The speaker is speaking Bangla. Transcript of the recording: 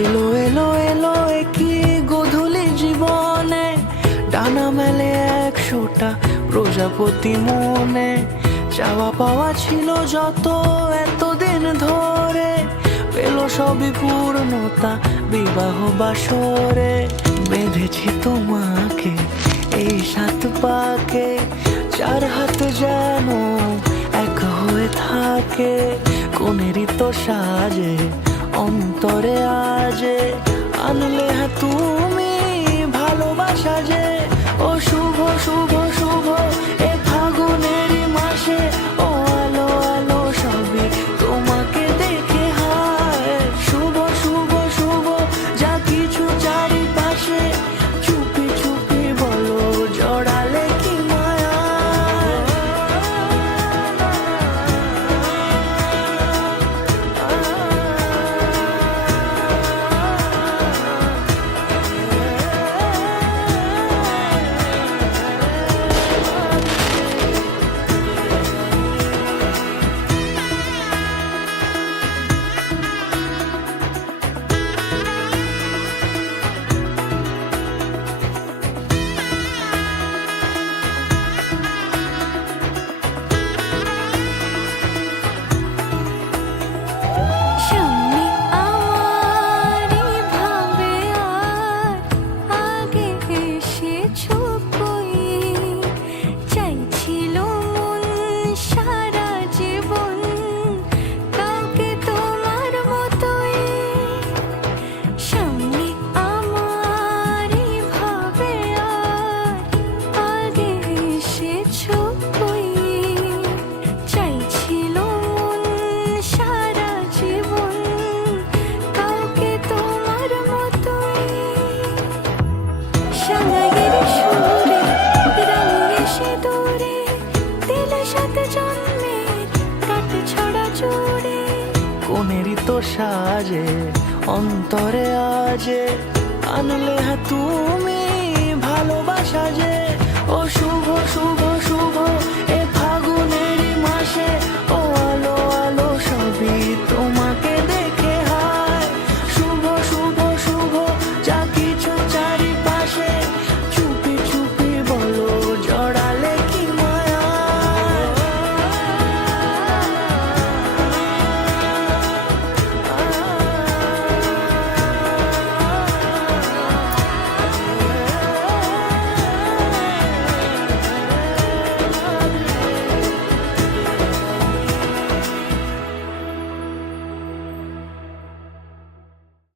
এলো এলো এলো একই গোধূলি জীবনে, ডানা মেলে 100টা প্রজাপতি মনে। চাওয়া পাওয়া ছিল যত এতদিন ধরে, পেল সবই পূর্ণতা বিবাহ বাসরে। বেঁধেছি তোমাকে এই 7 পাকে, 4 হাত যেন এক হয়ে থাকে। কোনেরই তো সাজে অন্তরে আজে, আনলে তুমি ভালোবাসা যে। ও শুভ শুভ শুভ এ ফাগুনেরই মাসে, ও আলো আলো সবই তোমাকে দেখে হায়। শুভ শুভ শুভ যা কিছু চারিপাশে, চুপি চুপি বলো জড়ালে কি মায়া। কোনেরই তো সাজে অন্তরে আজে, আনলে তুমি ভালোবাসা যে।